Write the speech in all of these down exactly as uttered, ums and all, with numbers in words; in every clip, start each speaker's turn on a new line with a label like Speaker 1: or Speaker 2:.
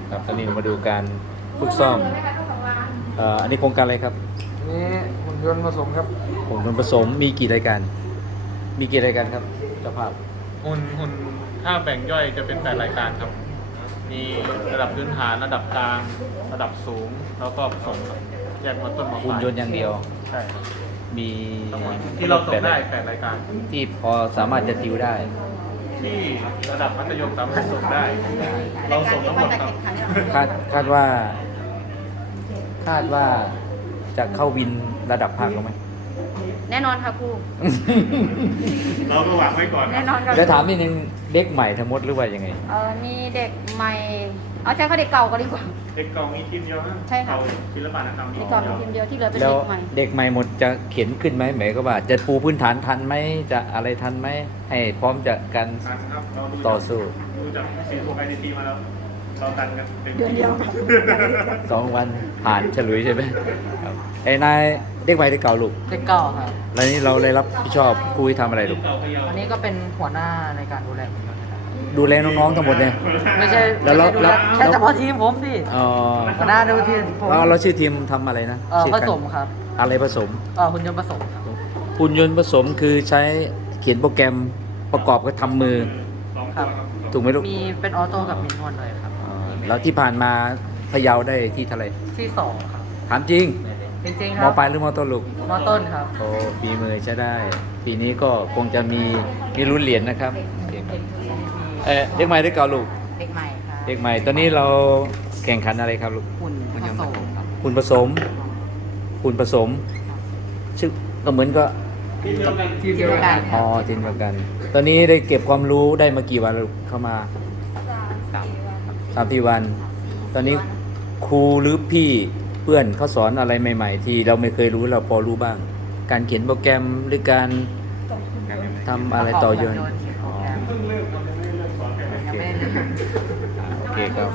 Speaker 1: ครับตอนนี้เรามาดูการฝึกซ้อมเอ่ออันนี้โครงการอะไรครับ
Speaker 2: นี่หุ่นยนต์ผสมครับ
Speaker 1: หุ่นยนต์ผสมมีกี่รายการ มีกี่รายการครับเจ้าภาพ
Speaker 3: หุ่นหุ่นถ้าแบ่งย่อยจะเป็นแปดรายการครับ มีระดับพื้นฐานระดับกลางระดับสูงแล้วก็ผสมครับแยกมาต้นมาปลาย
Speaker 1: หุ่นยนต์อย่างเดียว
Speaker 3: ใช่ครับ
Speaker 1: มี
Speaker 3: ทั้งหมดที่เราส่งได้แปดรายการ
Speaker 1: ที่พอสามารถจะติวได้
Speaker 3: ที่ระดับมัธยมสามารถส่งได้ เราส่งทั้งหมดครับ
Speaker 1: คาดคาดว่า คาดว่าจะเข้าวินระดับภาคหรือไม่
Speaker 4: แน่นอนค่ะครู
Speaker 3: เราก็หวังไว้ก่อน
Speaker 4: แน่นอนค่ะ
Speaker 1: แล้วถามนิดนึงเด็กใหม่ทั้งหมดหรือว่ายังไง
Speaker 4: เออมีเด็กใหม่ เอาใช้เขาเด็กเก่าก็ดีกว่า
Speaker 3: เด็กเก่ามีทีมเดียวนะ
Speaker 4: ใช่ค่ะ
Speaker 3: เก่าศิลปะนะครับมี
Speaker 4: เด็ก
Speaker 3: ที
Speaker 4: เก่าม
Speaker 3: เดียว
Speaker 4: มีทีมเดียวที่เหลือเป็น
Speaker 1: แล้ว
Speaker 4: เด็กใหม่
Speaker 1: เด็กใหม่หมดจะเขียนขึ้นไหมหมายก็ว่า จะปูพื้นฐานทันไหมจะอะไรทันไหมให้พร้อมจะกัน
Speaker 3: ครับเราดู
Speaker 1: ต่อสู้
Speaker 3: ดูจากสีพวกไอดีทีมาแล้วเราตันกันต็ม
Speaker 4: เดือนเดียว
Speaker 1: สองวันผ่านฉลุยใช่ไหมครับไอ้นายเด็กใหม่เด็กเก่าลูก
Speaker 2: เด็กเก่าครับ
Speaker 1: แล้วนี่เราเลยรับผิดชอบครูให้ทำอะไรลูก
Speaker 2: อันนี้ก็เป็นหัวหน้าในการดูแลหุ่นยนต์นะครับ
Speaker 1: ดูแลน้องๆทั้งหมดเลย
Speaker 2: ไม่ใช่
Speaker 1: แล้วเรา
Speaker 2: ไม่ใช่ดูแล
Speaker 1: แล้ว
Speaker 2: แค่เฉพาะทีมผมสิ
Speaker 1: เอ่อ
Speaker 2: หัวหน้าดูทีมผม
Speaker 1: เราเราชื่อทีมทำอะไรนะ
Speaker 2: เอ่อ
Speaker 1: ชื่
Speaker 2: ผ
Speaker 1: กัน
Speaker 2: สมครับ
Speaker 1: อะไรผสม
Speaker 2: เอ่อหุ่นยนต์ผสมครับ
Speaker 1: หุ่นยนต์ผสมคือใช้เขียนโปรแกรมประกอบกับทำมือ
Speaker 2: ครับ
Speaker 1: ถูกไหมลูก
Speaker 2: มีเป็นออโต้กับมินวลเลยครับ
Speaker 1: เอ่อแล้วที่ผ่านมาพะเยาได้ที่เท่าไหร่
Speaker 2: ที่สองครับ
Speaker 1: ถามจริง
Speaker 2: จริงๆค
Speaker 1: ม
Speaker 2: รับ
Speaker 1: ปลายหรือมต้นลูก
Speaker 2: มอต้นครับ
Speaker 1: โอ้ปีมือใช้ได้ ปีนี้ก็คงจะมีมีรุ่นเหรียญนะครับโอเคครับเอ่อเด็กใหม่เด็กเก่าลูก
Speaker 4: เด็กใหม่ค่ะ
Speaker 1: เด็กใหม่ตอนนี้เราแข่งขันอะไรครับลูก
Speaker 2: หุ่นผสมครับ
Speaker 1: หุ่นผสมหุ่นผสมชื่อก็เหมือนก็
Speaker 2: ทีมเดียวกัน
Speaker 1: อ๋อทีมเดียวกัน ตอนนี้ได้เก็บความรู้ได้มากี่วันแล้วลูกเข้ามาสามสี่วัน ตอนนี้ครูหรือพี่เพื่อนเขาสอนอะไรใหม่ ๆ ที่เราไม่เคยรู้เราพอรู้บ้าง การเขียนโปรแกรมหรือการทำอะไรต่อยนต์อ๋อ
Speaker 3: เพิ่งเริ่มเรายังไม่ได้เริ่มสอนกันเลย
Speaker 1: โอเค
Speaker 2: ยังไม่ได้
Speaker 1: อ่าโอเคครับ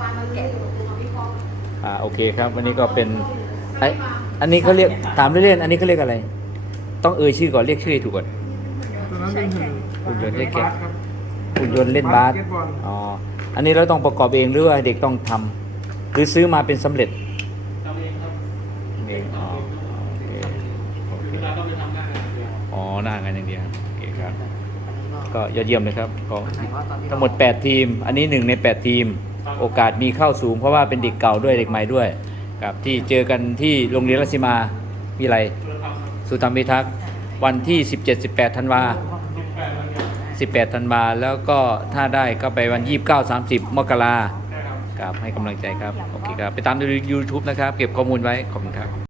Speaker 1: อ่าโอเคครับ วันนี้ก็เป็นไออันนี้เขาเรียกถามเล่นๆอันนี้เขาเรียกอะไร ต้องเอ่ยชื่อก่อนเรียกชื่อให้ถูกก่อน
Speaker 2: ตัวนั้นเป็นหุ่น
Speaker 1: หุ่นยนต์เล่นเกม
Speaker 2: บาสครับ
Speaker 1: หุ่นยนต์เล่นบาส
Speaker 2: บาสเกตบอล
Speaker 1: อ๋ออันนี้เราต้องประกอบเองหรือว่าเด็กต้องทำหรือซื้อมาเป็นสำเร็จ
Speaker 3: ทำเองครับ
Speaker 1: เองอ๋อโอเคโอเค
Speaker 3: เวลาต้องไปทำงานอย่างเดียว
Speaker 1: อ๋อหน้างานอย่างเดียวโอเคครับก็ยอดเยี่ยมเลยครับก็
Speaker 2: ไหนว่าตอนที่
Speaker 1: ทั้งหมดแปดทีม อันนี้หนึ่งในแปดทีม โอกาสมีเข้าสูงเพราะว่าเป็นเด็กเก่าด้วยเด็กใหม่ด้วยครับที่เจอกันที่โรงเรียนรัชมาวิไลสุธรรมพิทักษ์วันที่ สิบเจ็ด สิบแปด ธันวาสิบแปด ธันวาแล้วก็ถ้าได้ก็ไปวัน ยี่สิบเก้า สามสิบ มกราครับให้กำลังใจครับโอเคครับไปตามดู YouTube นะครับเก็บข้อมูลไว้ขอบคุณครับ